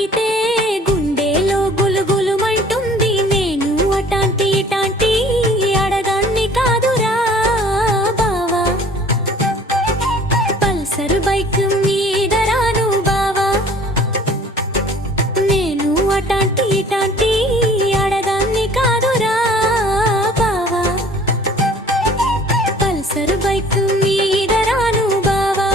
ఎక్కితే గుండెలో గులుగులుమంటుంది. నేను అటాంటి ఇటాంటి అడదాన్ని కాదురా బావా. పల్సర్ బైక్ మీద రాను బావా. నేను అటాంటి ఇటాంటి అడదాన్ని కాదురా బావా. పల్సర్ బైక్ మీద రాను బావా.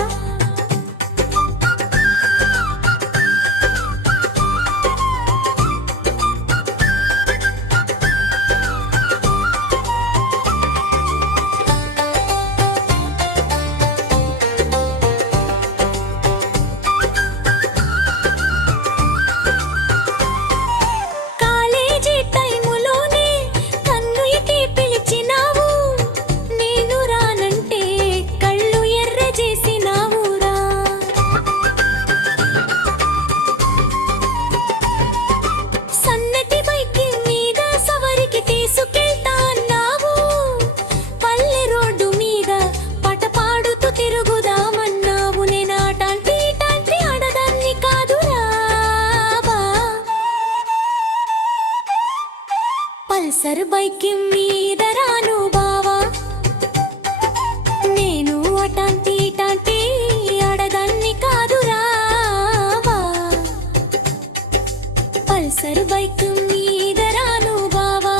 కాలేజీ టైములోనే కన్ను ఎత్తి పిలిచినావు. నేను రానంటే కళ్ళు ఎర్ర చేసినావురా. సన్నటి బైక్ మీద సవరికి తీసుకెళ్తా అన్నావు. పల్లె రోడ్డు మీద పాట పాడుతూ తిరుగుదామన్నావు. నేను అటాంటి ఇటాంటి ఆడదాన్ని కాదురా బా. పల్సర్ బైక్ మీద రాను బావా. నేను అటాంటి ఇటాంటి ఆడదాన్ని కాదురా బా. పల్సర్ బైక్ మీద రాను బావా.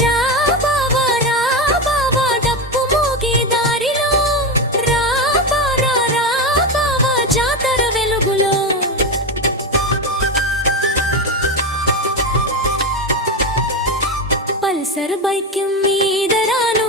రా బావా రా బావా డప్పు మోగే దారిలో. రా బారా రా బావా జాతర వెలుగులో. పల్సర్ బైక్ మీద రాను